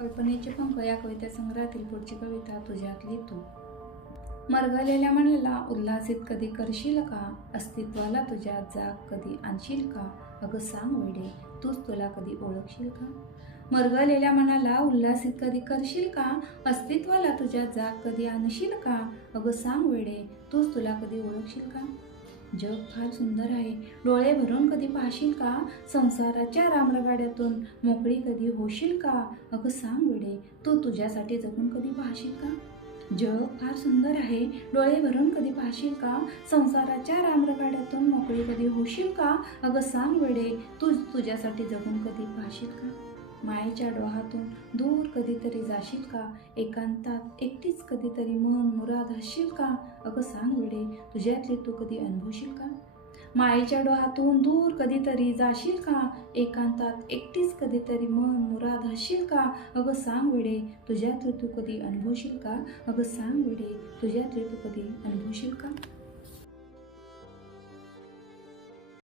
कल्पनेचे पंख या कविता संग्रहातील पुढची कविता तुझ्यातली तू. मरगलेल्या मनाला उल्हासित कधी करशील का? अस्तित्वाला तुझ्या जाग कधी आणशील का? अगं सांग वेडे तूच तुला कधी ओळखशील का? मरगलेल्या मनाला उल्हासित कधी करशील का? अस्तित्वाला तुझ्या जाग कधी आणशील का? अगं सांग वेडे तूच तुला कधी ओळखशील का? जग फार सुंदर आहे. डोळे भरून कधी पाहशील का? संसाराच्या रामरगाड्यातून मोकळी कधी होशील का? अगं सांग वेडे तू तुझ्यासाठी जगून कधी पाहशील का? जग फार सुंदर आहे. डोळे भरून कधी पाहशील का? संसाराच्या रामरगाड्यातून मोकळी कधी होशील का? अगं सांग वेडे तू तुझ्यासाठी जगून कधी पाहशील का? मायेच्या डोहातून दूर कधीतरी जाशील का? एकांतात एकटीच कधीतरी मन मुराद हसशील का? अगं सांग वेडे तुझ्यातले तू कधी अनुभवशील का? मायेच्या डोहातून दूर कधीतरी जाशील का? एकांतात एकटीच कधीतरी मन मुराद हसशील का? अगं सांग वेडे तुझ्यातले तू कधी अनुभवशील का? अगं सांग वेडे तुझ्यातले तू कधी अनुभवशील का?